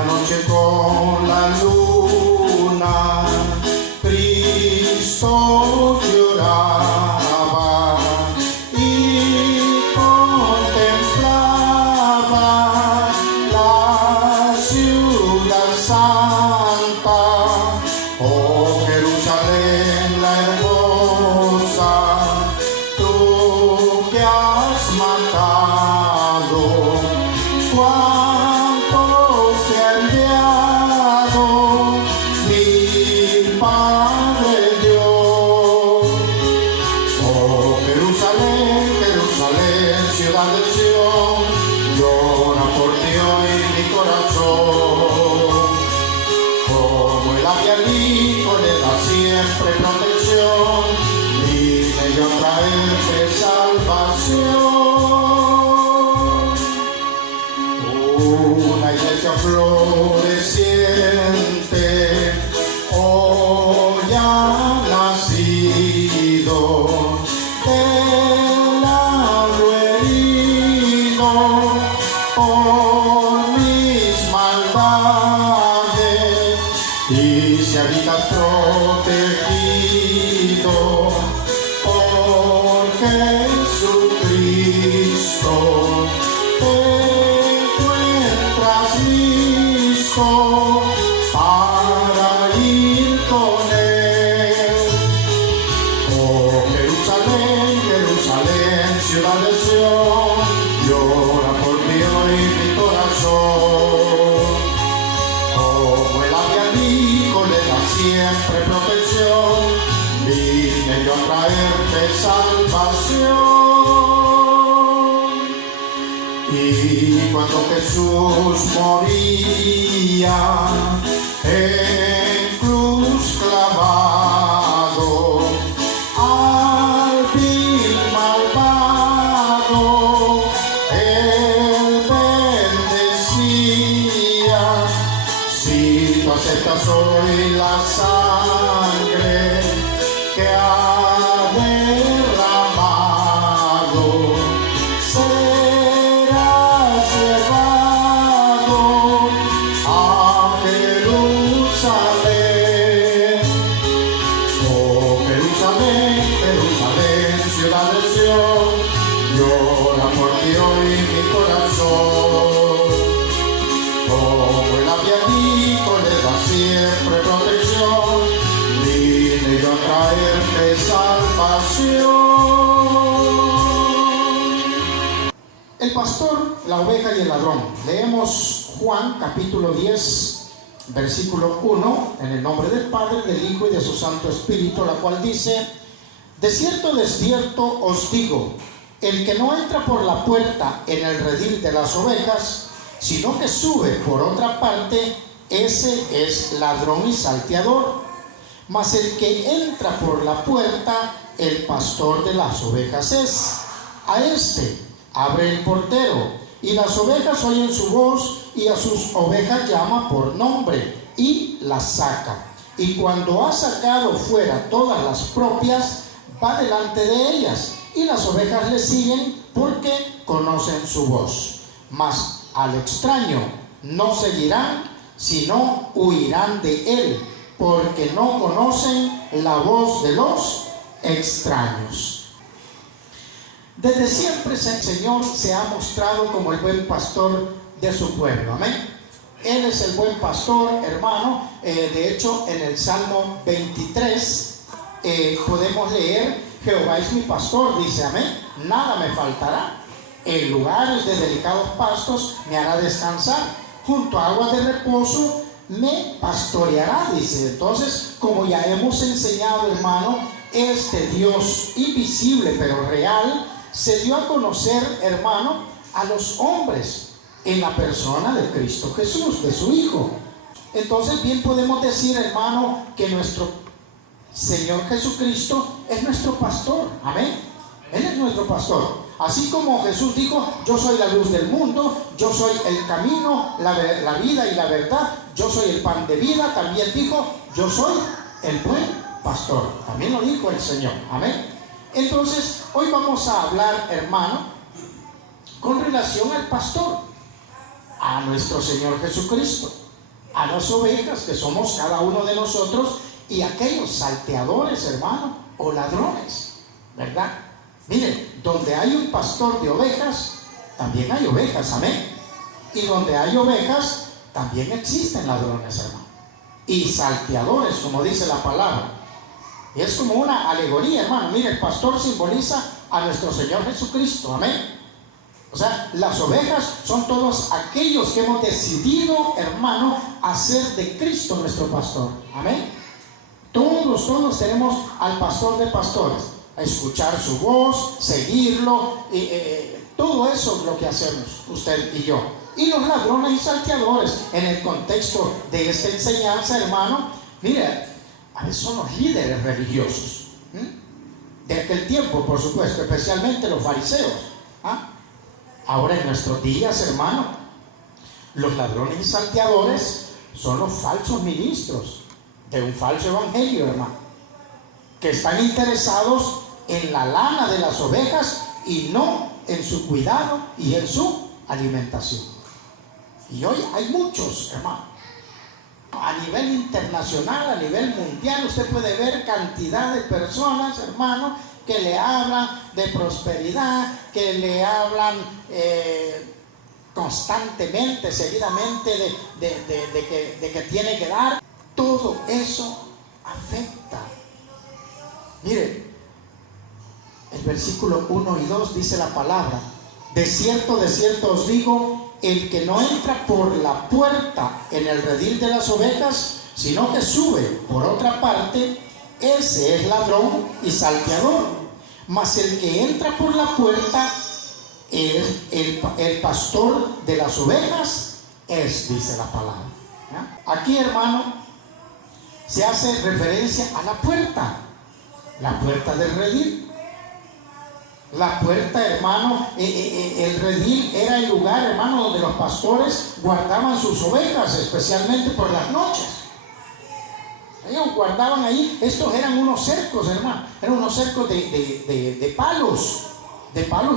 Una noche con la luna, Cristo lloraba y contemplaba la ciudad santa. Oh Jerusalén la hermosa, tú que has matado, cuántos te ha enviado mi Padre Dios. Oh Jerusalén, Jerusalén, ciudad de Sión, llora por ti hoy mi corazón. Como el avialico le da siempre protección, vine yo a traerte salvación. Una iglesia floreciente hoy ha nacido del agro herido por mis maldades, y si habitas protegido por Jesucristo, te encuentras listo para ir con Él. Oh Jerusalén, Jerusalén, ciudad de Sión, llora por mí hoy mi corazón. Como el avianico le da siempre protección, vine yo a traerte salvación. Y cuando Jesús moría en cruz clavado, al vil malvado él bendecía. Si tú aceptas hoy la sangre que ha derramado, serás llevado a Jerusalén. Oh Jerusalén, Jerusalén, ciudad de Sión, llora por ti hoy mi corazón. Como el avianico le da siempre protección, vine yo a traerte salvación. El pastor, la oveja y el ladrón. Leemos Juan capítulo 10, versículo 1, en el nombre del Padre, del Hijo y de su Santo Espíritu, la cual dice: de cierto os digo, el que no entra por la puerta en el redil de las ovejas, sino que sube por otra parte, ese es ladrón y salteador. Mas el que entra por la puerta, el pastor de las ovejas es. A este abre el portero, y las ovejas oyen su voz, y a sus ovejas llama por nombre, y las saca. Y cuando ha sacado fuera todas las propias, va delante de ellas, y las ovejas le siguen porque conocen su voz. Mas al extraño no seguirán, sino huirán de él, porque no conocen la voz de los extraños. Desde siempre el Señor se ha mostrado como el buen pastor de su pueblo. Amén. Él es el buen pastor, hermano. De hecho, en el Salmo 23 podemos leer: Jehová es mi pastor, dice, amén, nada me faltará. En lugares de delicados pastos me hará descansar, junto a aguas de reposo me pastoreará, dice. Entonces, como ya hemos enseñado, hermano, este Dios invisible pero real se dio a conocer, hermano, a los hombres en la persona de Cristo Jesús, de su Hijo. Entonces bien podemos decir, hermano, que nuestro Señor Jesucristo es nuestro pastor. Amén. Él es nuestro pastor. Así como Jesús dijo: yo soy la luz del mundo, yo soy el camino, la vida y la verdad, yo soy el pan de vida. También dijo: yo soy el buen pastor. También lo dijo el Señor. Amén. Entonces hoy vamos a hablar, hermano, con relación al pastor, a nuestro Señor Jesucristo. a las ovejas, que somos cada uno de nosotros, y aquellos salteadores, hermano, o ladrones, ¿verdad? Miren, donde hay un pastor de ovejas, también hay ovejas, amén. Y donde hay ovejas, también existen ladrones, hermano, y salteadores, como dice la palabra. Y es como una alegoría, hermano. Mire, el pastor simboliza a nuestro Señor Jesucristo, amén. O sea, las ovejas son todos aquellos que hemos decidido, hermano, hacer de Cristo nuestro pastor, amén. Todos tenemos al pastor de pastores, a escuchar su voz, seguirlo, todo eso es lo que hacemos usted y yo. Y los ladrones y salteadores, en el contexto de esta enseñanza, hermano, mire, a veces son los líderes religiosos, de aquel tiempo, por supuesto, especialmente los fariseos. Ahora en nuestros días, hermano, los ladrones y salteadores son los falsos ministros de un falso evangelio, hermano, que están interesados en la lana de las ovejas y no en su cuidado y en su alimentación. Y hoy hay muchos, hermano, a nivel internacional, a nivel mundial, usted puede ver cantidad de personas, hermano, que le hablan de prosperidad, que le hablan constantemente, seguidamente de que tiene que dar. Todo eso afecta. Mire, el versículo 1 y 2 dice la palabra: de cierto os digo, el que no entra por la puerta en el redil de las ovejas, sino que sube por otra parte, ese es ladrón y salteador. Mas el que entra por la puerta es el pastor de las ovejas, dice la palabra. ¿Ya? Aquí, hermano, se hace referencia a la puerta del redil. La puerta, hermano, el redil era el lugar, hermano, donde los pastores guardaban sus ovejas, especialmente por las noches. Ellos guardaban ahí. Estos eran unos cercos, hermano, eran unos cercos de palos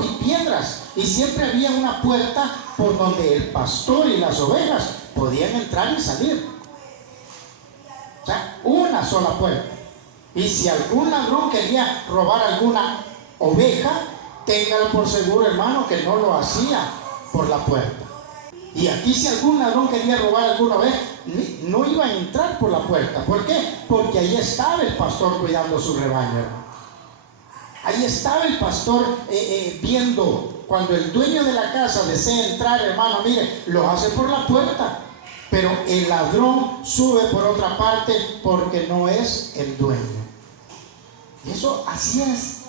y piedras, y siempre había una puerta por donde el pastor y las ovejas podían entrar y salir. O sea, una sola puerta. Y si algún ladrón quería robar alguna oveja, téngalo por seguro, hermano, que no lo hacía por la puerta. Y aquí, si algún ladrón quería robar alguna oveja, no iba a entrar por la puerta. ¿Por qué? Porque ahí estaba el pastor cuidando su rebaño, hermano. Ahí estaba el pastor viendo. Cuando el dueño de la casa desea entrar, hermano, mire, lo hace por la puerta. Pero el ladrón sube por otra parte porque no es el dueño. Y eso así es.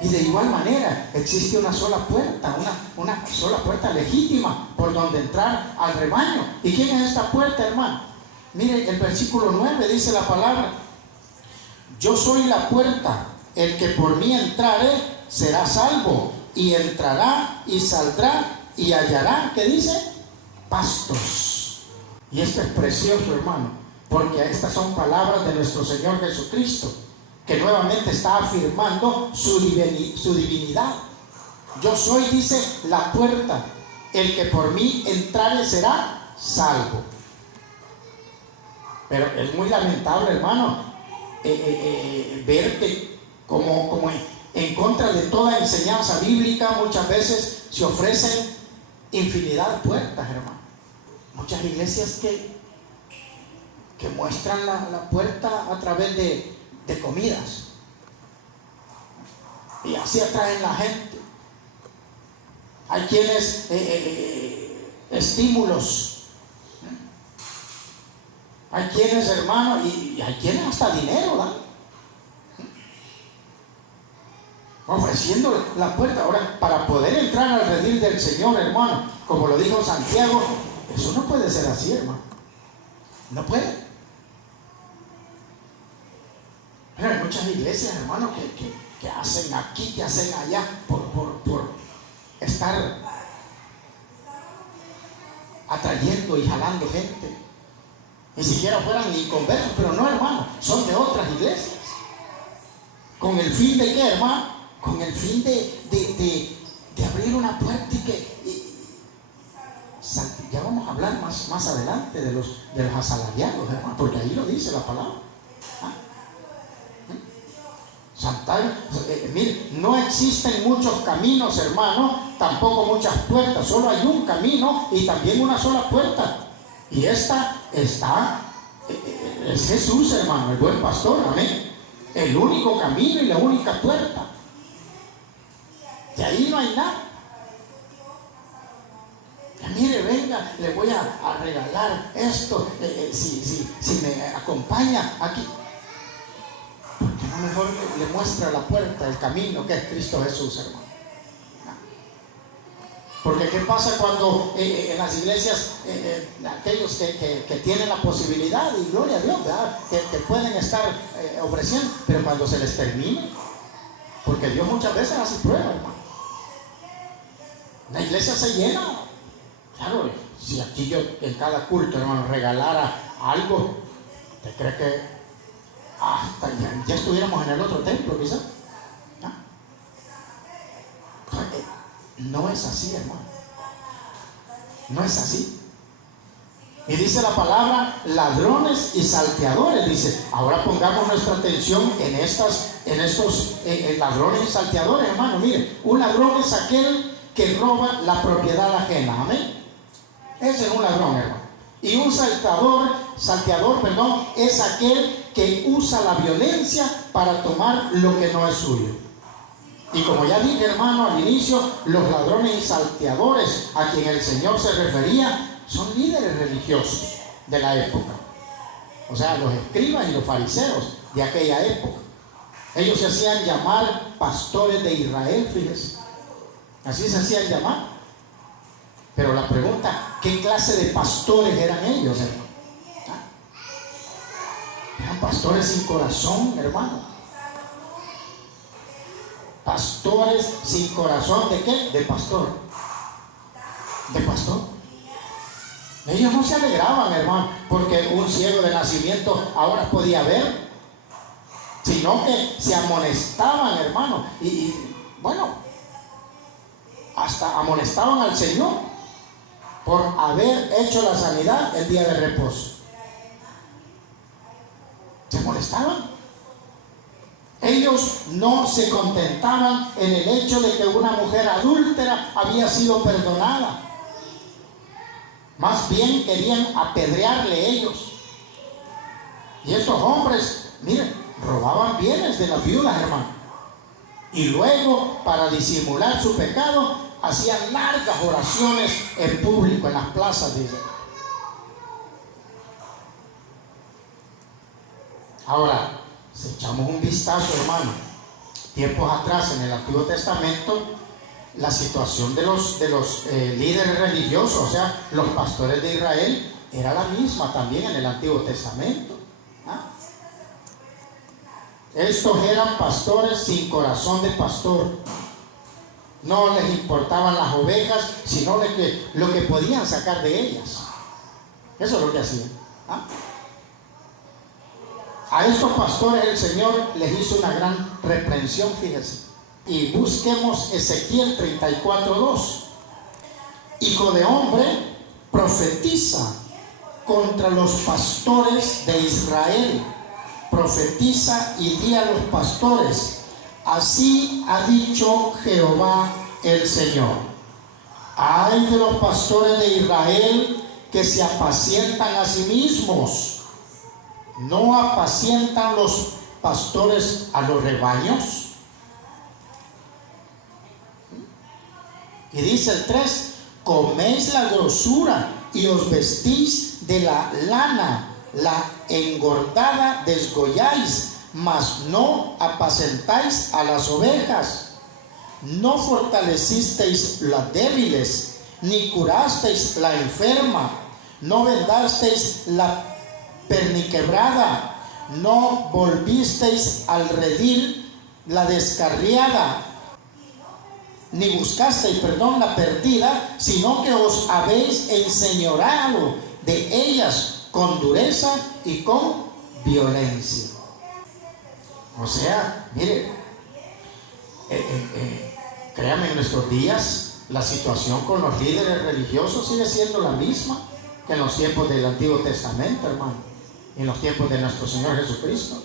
Y de igual manera existe una sola puerta, una sola puerta legítima por donde entrar al rebaño. ¿Y quién es esta puerta, hermano? Mire, el versículo 9 dice la palabra: yo soy la puerta, el que por mí entrare será salvo, y entrará y saldrá y hallará, ¿qué dice? Pastos. Y esto es precioso, hermano, porque estas son palabras de nuestro Señor Jesucristo, que nuevamente está afirmando su divinidad. Yo soy, dice, la puerta, el que por mí entrare será salvo. Pero es muy lamentable, hermano, ver que como en contra de toda enseñanza bíblica muchas veces se ofrecen infinidad de puertas, hermano. Muchas iglesias que muestran la puerta a través de comidas, y así atraen la gente. Hay quienes estímulos, hay quienes, hermano, y hay quienes hasta dinero dan, ofreciendo la puerta. Ahora, para poder entrar al redil del Señor, hermano, como lo dijo Santiago, eso no puede ser así, hermano. No puede. Pero hay muchas iglesias, hermano, que hacen aquí, que hacen allá, por estar atrayendo y jalando gente. Ni siquiera fueran ni conversos, pero no, hermano, son de otras iglesias. ¿Con el fin de qué, hermano? Con el fin de abrir una puerta y que... ya vamos a hablar más adelante de los asalariados, hermano, porque ahí lo dice la palabra. Santario, mire, no existen muchos caminos, hermano, tampoco muchas puertas, solo hay un camino y también una sola puerta. Y esta está, es Jesús, hermano, el buen pastor, amén. El único camino y la única puerta. De ahí no hay nada. Mire, venga, le voy a regalar esto, si me acompaña aquí. Porque no mejor le muestra la puerta, el camino que es Cristo Jesús, hermano. Porque ¿qué pasa cuando en las iglesias aquellos que tienen la posibilidad, y gloria a Dios, ¿verdad? Que pueden estar ofreciendo, pero cuando se les termina? Porque Dios muchas veces hace prueba, hermano. La iglesia se llena. Claro, si aquí yo en cada culto, hermano, regalara algo, ¿te crees que hasta ya estuviéramos en el otro templo, quizás? No es así, hermano. No es así. Y dice la palabra ladrones y salteadores. Dice, ahora pongamos nuestra atención en estos ladrones y salteadores, hermano. Mire, un ladrón es aquel que roba la propiedad ajena. Amén. Ese es un ladrón, hermano. Y un salteador, es aquel que usa la violencia para tomar lo que no es suyo. Y como ya dije, hermano, al inicio, los ladrones y salteadores a quien el Señor se refería son líderes religiosos de la época. O sea, los escribas y los fariseos de aquella época. Ellos se hacían llamar pastores de Israel, fíjense. Así se hacían llamar. Pero la pregunta, ¿qué clase de pastores eran ellos, hermano? Eran pastores sin corazón, hermano. Pastores sin corazón, ¿de qué? De pastor. De pastor. Ellos no se alegraban, hermano, porque un ciego de nacimiento ahora podía ver, sino que se amonestaban, hermano, y bueno, hasta amonestaban al Señor por haber hecho la sanidad el día de reposo. Se molestaban. Ellos no se contentaban en el hecho de que una mujer adúltera había sido perdonada. Más bien querían apedrearle ellos. Y estos hombres, miren, robaban bienes de las viudas, hermano. Y luego, para disimular su pecado, hacían largas oraciones en público, en las plazas, dice. Ahora, si echamos un vistazo, hermano, tiempos atrás en el Antiguo Testamento, la situación de los líderes religiosos, o sea, los pastores de Israel, era la misma también en el Antiguo Testamento. Estos eran pastores sin corazón de pastor. No les importaban las ovejas, sino lo que podían sacar de ellas. Eso es lo que hacían. A estos pastores el Señor les hizo una gran reprensión, fíjense. Y busquemos Ezequiel 34:2. Hijo de hombre, profetiza contra los pastores de Israel. Profetiza y di a los pastores: así ha dicho Jehová el Señor. Ay de los pastores de Israel que se apacientan a sí mismos. ¿No apacientan los pastores a los rebaños? Y dice el 3: coméis la grosura y os vestís de la lana, la engordada desgolláis, mas no apacentáis a las ovejas. No fortalecisteis las débiles, ni curasteis la enferma, no vendasteis la perniquebrada, no volvisteis al redil la descarriada, ni buscasteis, la perdida, sino que os habéis enseñoreado de ellas con dureza y con violencia. O sea, mire, créanme, en nuestros días La situación con los líderes religiosos sigue siendo la misma que en los tiempos del Antiguo Testamento, hermano, en los tiempos de nuestro Señor Jesucristo.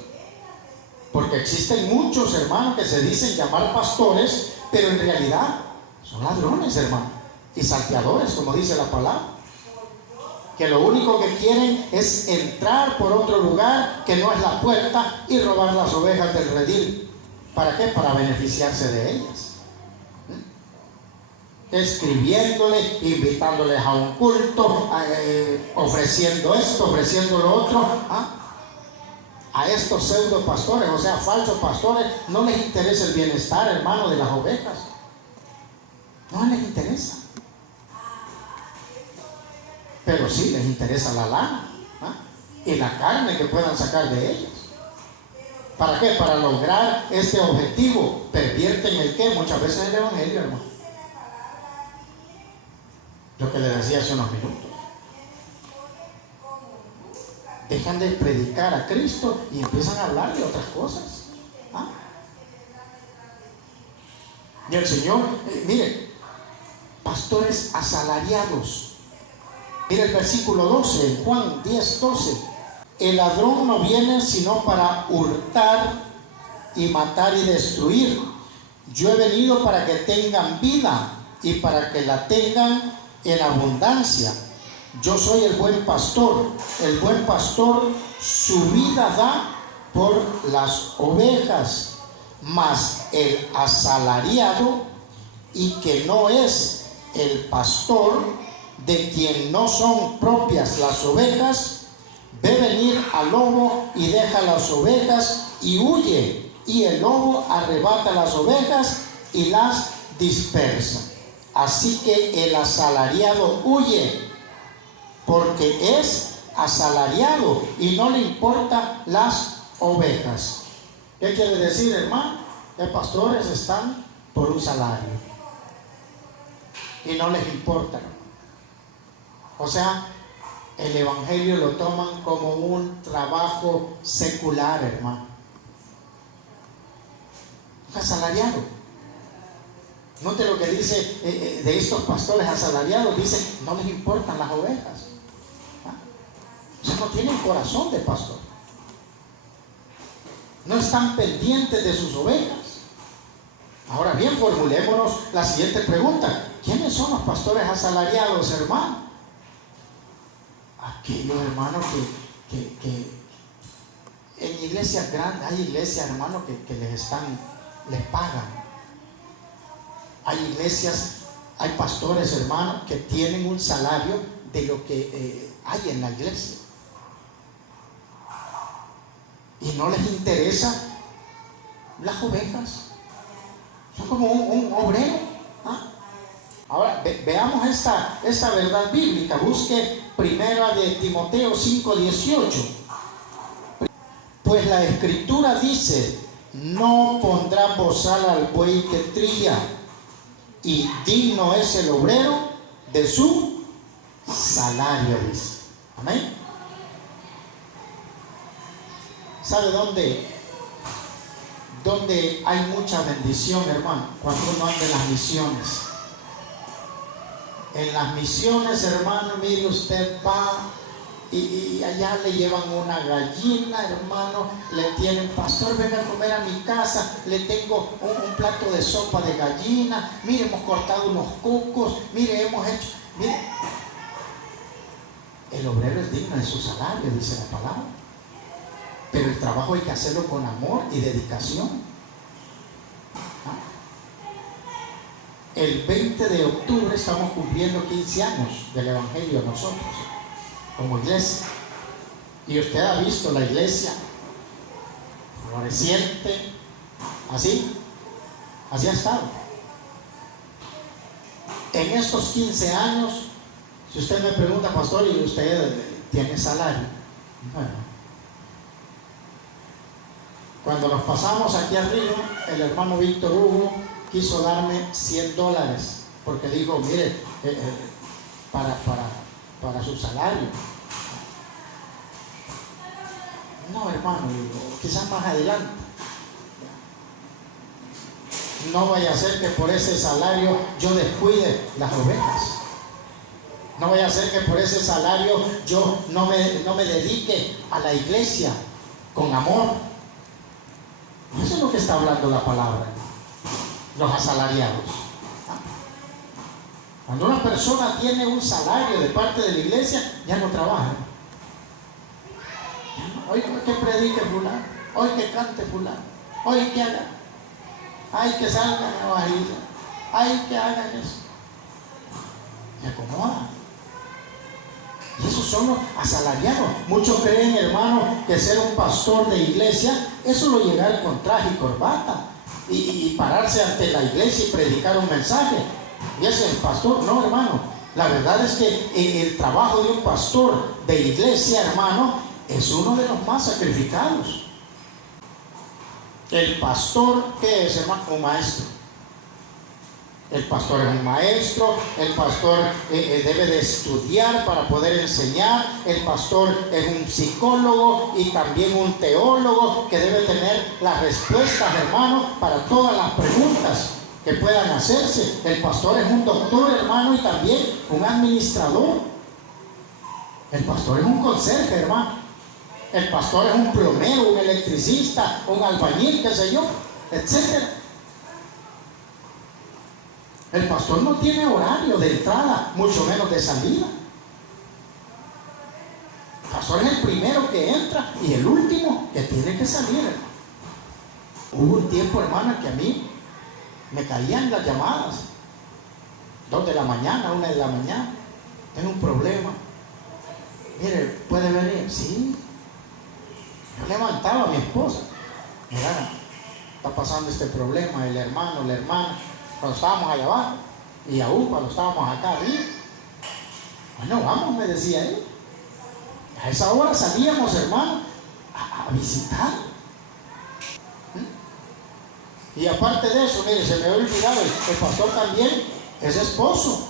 Porque existen muchos hermanos que se dicen llamar pastores, pero en realidad son ladrones, hermano, y salteadores, como dice la palabra. Que lo único que quieren es entrar por otro lugar que no es la puerta y robar las ovejas del redil. ¿Para qué? Para beneficiarse de ellas. Escribiéndole, invitándoles a un culto, ofreciendo esto, ofreciendo lo otro. A estos pseudo pastores, o sea, falsos pastores, no les interesa el bienestar, hermano, de las ovejas. No les interesa. Pero sí les interesa la lana y la carne que puedan sacar de ellos. ¿Para qué? Para lograr este objetivo. Pervierten el qué, muchas veces el evangelio, hermano. Lo que le decía hace unos minutos. Dejan de predicar a Cristo y empiezan a hablar de otras cosas. Y el Señor, mire, pastores asalariados. Mira el versículo 12, en Juan 10, 12. El ladrón no viene sino para hurtar y matar y destruir. Yo he venido para que tengan vida y para que la tengan en abundancia. Yo soy el buen pastor. El buen pastor su vida da por las ovejas. Mas el asalariado y que no es el pastor, de quien no son propias las ovejas, ve venir al lobo y deja las ovejas y huye, y el lobo arrebata las ovejas y las dispersa. Así que el asalariado huye porque es asalariado y no le importan las ovejas. ¿Qué quiere decir, hermano? Que pastores están por un salario y no les importa. O sea, el evangelio lo toman como un trabajo secular, hermano. Un asalariado. Note lo que dice de estos pastores asalariados. Dice, no les importan las ovejas. O sea, no tienen corazón de pastor. No están pendientes de sus ovejas. Ahora bien, formulémonos la siguiente pregunta. ¿Quiénes son los pastores asalariados, hermano? Aquellos hermanos que en iglesias grandes, hay iglesias, hermanos, que les pagan. Hay iglesias, hay pastores, hermanos, que tienen un salario de lo que hay en la iglesia. Y no les interesa las ovejas. Son como un obrero. Ahora veamos esta verdad bíblica. Busque primera de Timoteo 5:18. Pues la escritura dice: no pondrá bozal al buey que trilla, y digno es el obrero de su salario, dice. Amén. ¿Sabe dónde hay mucha bendición, hermano? Cuando uno anda en las misiones. En las misiones, hermano, mire, usted va y allá le llevan una gallina, hermano, le tienen, pastor, venga a comer a mi casa, le tengo un plato de sopa de gallina, mire, hemos cortado unos cocos, mire, hemos hecho, mire. El obrero es digno de su salario, dice la palabra. Pero el trabajo hay que hacerlo con amor y dedicación. El 20 de octubre estamos cumpliendo 15 años del Evangelio nosotros, como iglesia. Y usted ha visto la iglesia floreciente, así ha estado. En estos 15 años, si usted me pregunta, pastor, ¿y usted tiene salario? Bueno. Cuando nos pasamos aquí arriba, el hermano Víctor Hugo quiso darme $100, porque dijo, mire, para su salario. No, hermano, quizás más adelante. no vaya a ser que por ese salario yo descuide las ovejas. No vaya a ser que por ese salario yo no me dedique a la iglesia con amor. Eso es lo que está hablando la palabra. Los asalariados. Cuando una persona tiene un salario de parte de la iglesia, ya no trabaja. Hoy que predique fulano, hoy que cante fulano, hoy que haga, ay que salgan a evangelizar, ay que hagan eso. Se acomoda. Y esos son los asalariados. Muchos creen, hermano, que ser un pastor de iglesia es solo llegar con traje y corbata y pararse ante la iglesia y predicar un mensaje. Y ese es el pastor. No, hermano. La verdad es que el trabajo de un pastor de iglesia, hermano, es uno de los más sacrificados. El pastor, ¿qué es, hermano? Un maestro. El pastor es un maestro, el pastor debe de estudiar para poder enseñar, el pastor es un psicólogo y también un teólogo que debe tener las respuestas, hermano, para todas las preguntas que puedan hacerse. El pastor es un doctor, hermano, y también un administrador. El pastor es un conserje, hermano. El pastor es un plomero, un electricista, un albañil, qué sé yo, etcétera. El pastor no tiene horario de entrada, mucho menos de salida. El pastor es el primero que entra y el último que tiene que salir, hermano. Hubo un tiempo, hermano, que a mí me caían las llamadas. 2 de la mañana, 1 de la mañana. Tengo un problema. Mire, ¿puede venir? Sí. Yo levantaba a mi esposa. Mira, está pasando este problema, el hermano, la hermana. Cuando estábamos allá abajo, y aún cuando estábamos acá arriba. Bueno, vamos, me decía él. A esa hora salíamos, hermano, a visitar. Y aparte de eso, mire, se me había olvidado, el pastor también es esposo,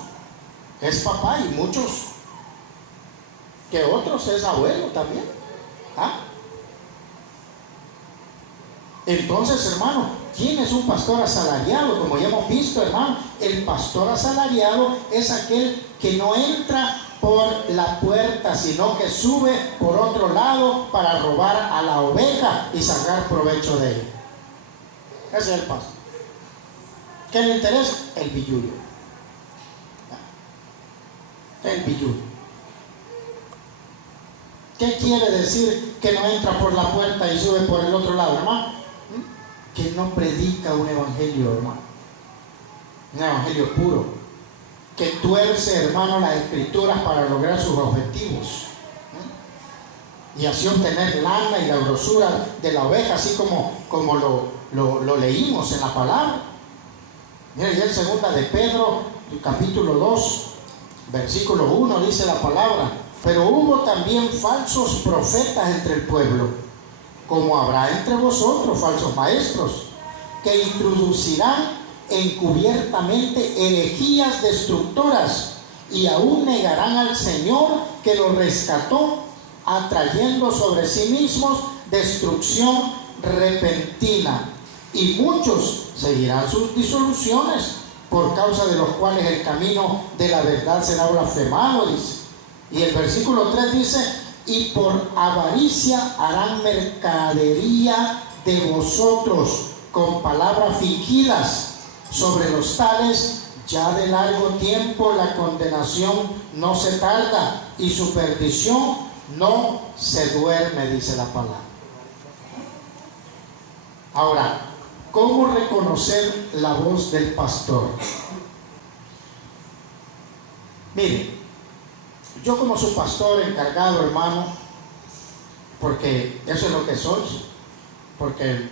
es papá, y muchos que otros es abuelo también. ¿Ah? Entonces, hermano, ¿quién es un pastor asalariado? Como ya hemos visto, hermano, el pastor asalariado es aquel que no entra por la puerta, sino que sube por otro lado para robar a la oveja y sacar provecho de ella. Ese es el pastor. ¿Qué le interesa? El billullo. El billullo. ¿Qué quiere decir que no entra por la puerta y sube por el otro lado, hermano? Que no predica un evangelio, hermano, un evangelio puro, que tuerce, hermano, las escrituras para lograr sus objetivos y así obtener lana y la grosura de la oveja, así como lo leímos en la palabra. Mira, ya en 2 de Pedro, capítulo 2, versículo 1, dice la palabra: pero hubo también falsos profetas entre el pueblo, como habrá entre vosotros falsos maestros, que introducirán encubiertamente herejías destructoras, y aún negarán al Señor que los rescató, atrayendo sobre sí mismos destrucción repentina. Y muchos seguirán sus disoluciones, por causa de los cuales el camino de la verdad será blasfemado, dice. Y el versículo 3 dice: y por avaricia harán mercadería de vosotros con palabras fingidas. Sobre los tales ya de largo tiempo la condenación no se tarda, y su perdición no se duerme, dice la palabra. Ahora, ¿cómo reconocer la voz del pastor? Mire, yo como su pastor encargado, hermano, porque eso es lo que soy, porque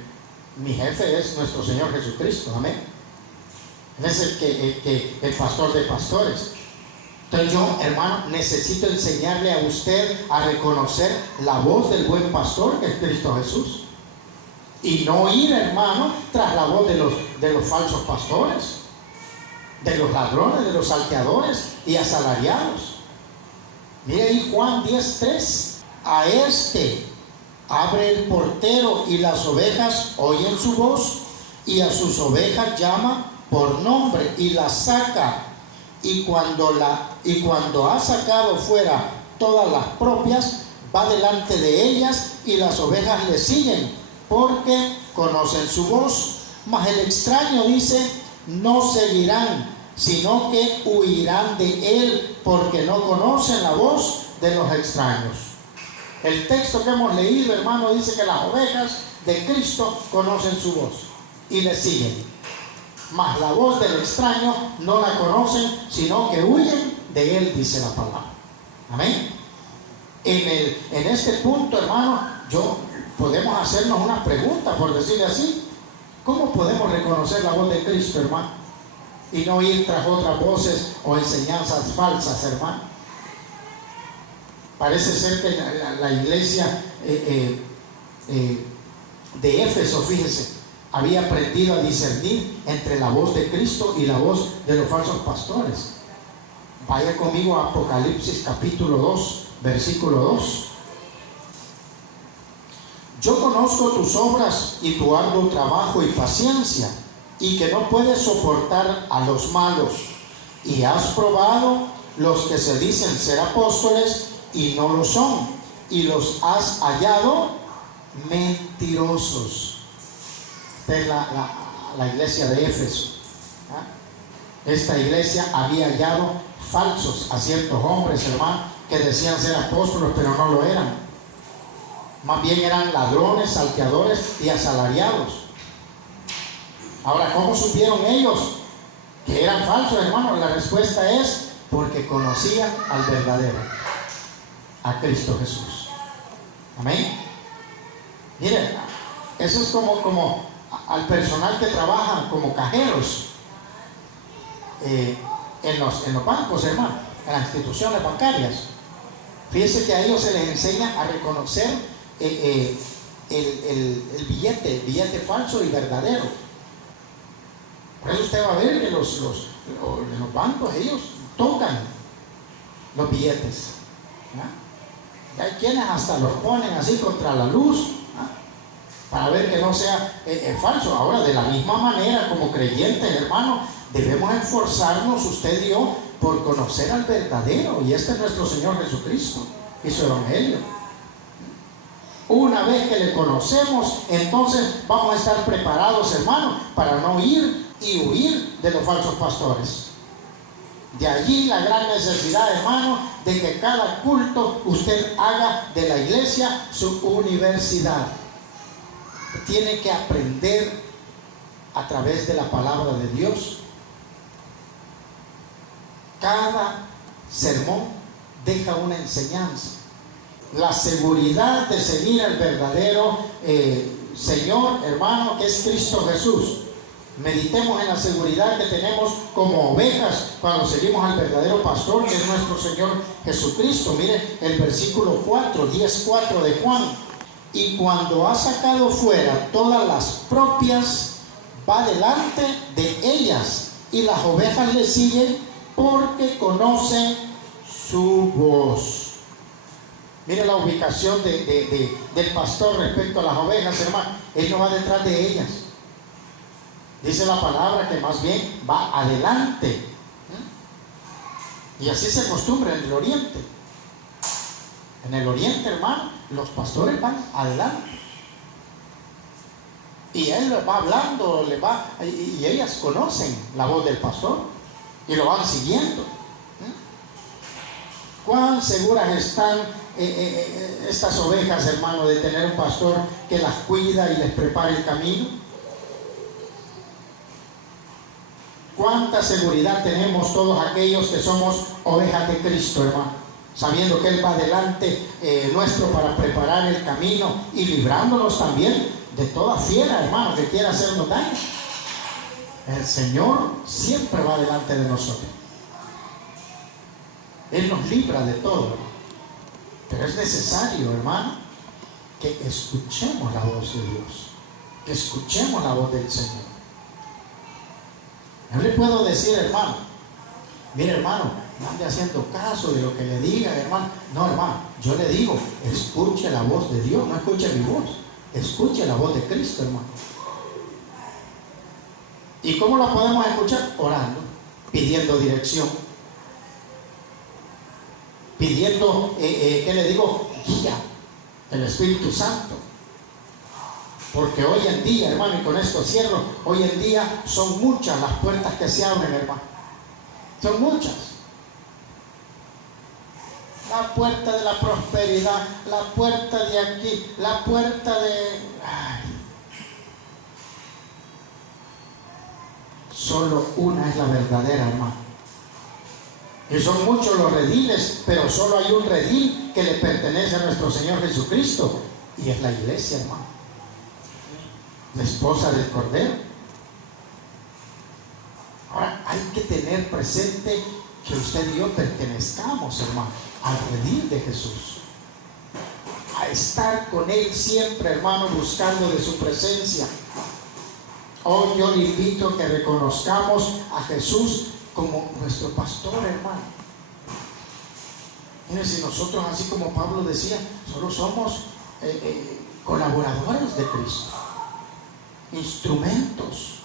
mi jefe es nuestro Señor Jesucristo, amén. Él es el pastor de pastores. Entonces yo, hermano, necesito enseñarle a usted a reconocer la voz del buen pastor, que es Cristo Jesús, y no ir, hermano, tras la voz de los falsos pastores, de los ladrones, de los salteadores y asalariados. Mire ahí Juan 10:3: a este abre el portero y las ovejas oyen su voz, y a sus ovejas llama por nombre y las saca. Y cuando ha sacado fuera todas las propias, va delante de ellas y las ovejas le siguen, porque conocen su voz. Mas el extraño, dice, no seguirán, sino que huirán de él, porque no conocen la voz de los extraños. El texto que hemos leído, hermano, dice que las ovejas de Cristo conocen su voz y le siguen. Mas la voz del extraño no la conocen, sino que huyen de él, dice la palabra. Amén. En este punto, hermano, podemos hacernos una pregunta, por decirle así. ¿Cómo podemos reconocer la voz de Cristo, hermano? Y no ir tras otras voces o enseñanzas falsas, hermano. Parece ser que la iglesia de Éfeso, fíjese, había aprendido a discernir entre la voz de Cristo y la voz de los falsos pastores. Vaya conmigo a Apocalipsis capítulo 2, versículo 2. Yo conozco tus obras y tu arduo trabajo y paciencia, y que no puedes soportar a los malos, y has probado los que se dicen ser apóstoles y no lo son, y los has hallado mentirosos. Esta es la iglesia de Éfeso. Esta iglesia había hallado falsos a ciertos hombres, hermano, que decían ser apóstoles, pero no lo eran. Más bien eran ladrones, salteadores y asalariados. Ahora, ¿cómo supieron ellos que eran falsos, hermano? La respuesta es porque conocían al verdadero, a Cristo Jesús. Amén. Miren, eso es como al personal que trabaja como cajeros en los bancos, hermano, en las instituciones bancarias. Fíjense que a ellos se les enseña a reconocer el billete falso y verdadero. Por eso usted va a ver que en los bancos ellos tocan los billetes. Y hay quienes hasta los ponen así contra la luz, para ver que no sea falso. Ahora, de la misma manera, como creyentes, hermano, debemos esforzarnos, usted y yo, por conocer al verdadero, y este es nuestro Señor Jesucristo y su Evangelio. Una vez que le conocemos, entonces vamos a estar preparados, hermano, para no ir y huir de los falsos pastores. De allí la gran necesidad, hermano, de que cada culto usted haga de la iglesia su universidad. Tiene que aprender a través de la palabra de Dios. Cada sermón deja una enseñanza. La seguridad de seguir al verdadero Señor, hermano, que es Cristo Jesús. Meditemos en la seguridad que tenemos como ovejas cuando seguimos al verdadero pastor, que es nuestro Señor Jesucristo. Mire el versículo 4, 10:4 de Juan. Y cuando ha sacado fuera todas las propias, va delante de ellas, y las ovejas le siguen porque conocen su voz. Mire la ubicación del pastor respecto a las ovejas, hermano. Él no va detrás de ellas. Dice la palabra que más bien va adelante. Y así se acostumbra en el oriente. En el oriente, hermano, los pastores van adelante. Y él va hablando, y ellas conocen la voz del pastor y lo van siguiendo. ¿Cuán seguras están estas ovejas, hermano, de tener un pastor que las cuida y les prepara el camino? ¿Cuánta seguridad tenemos todos aquellos que somos ovejas de Cristo, hermano? Sabiendo que Él va delante nuestro para preparar el camino y librándonos también de toda fiera, hermano, que quiera hacernos daño. El Señor siempre va delante de nosotros. Él nos libra de todo. Pero es necesario, hermano, que escuchemos la voz de Dios, que escuchemos la voz del Señor. Yo le puedo decir, hermano, mire, hermano, no ande haciendo caso de lo que le diga, hermano. No, hermano, yo le digo, escuche la voz de Dios, no escuche mi voz, escuche la voz de Cristo, hermano. ¿Y cómo la podemos escuchar? Orando, pidiendo dirección, pidiendo, ¿qué le digo? Guía del Espíritu Santo. Porque hoy en día, hermano, y con esto cierro, hoy en día son muchas las puertas que se abren, hermano. Son muchas. La puerta de la prosperidad, la puerta de aquí, la puerta de... Ay. Solo una es la verdadera, hermano. Y son muchos los rediles, pero solo hay un redil que le pertenece a nuestro Señor Jesucristo, y es la iglesia, hermano. La esposa del Cordero. Ahora hay que tener presente que usted y yo pertenezcamos, hermano, al redil de Jesús, a estar con Él siempre, hermano, buscando de su presencia. Hoy yo le invito a que reconozcamos a Jesús como nuestro pastor, hermano. Mire, si nosotros, así como Pablo decía, solo somos colaboradores de Cristo, instrumentos.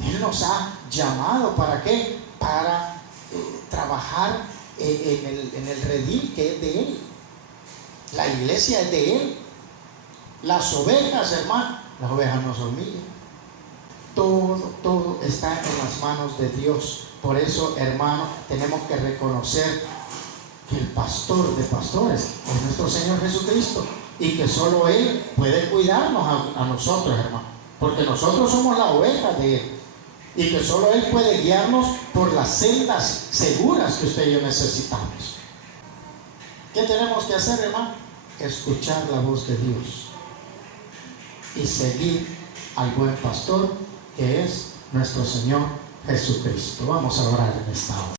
Él nos ha llamado, ¿para qué? Para trabajar en el redil que es de Él. La iglesia es de Él. Las ovejas, hermano, las ovejas no son mías. Todo está en las manos de Dios. Por eso, hermano, tenemos que reconocer que el pastor de pastores es nuestro Señor Jesucristo, y que solo Él puede cuidarnos a nosotros, hermano, porque nosotros somos la oveja de Él, y que solo Él puede guiarnos por las sendas seguras que usted y yo necesitamos. ¿Qué tenemos que hacer, hermano? Escuchar la voz de Dios y seguir al buen pastor, que es nuestro Señor Jesucristo. Vamos a orar en esta hora.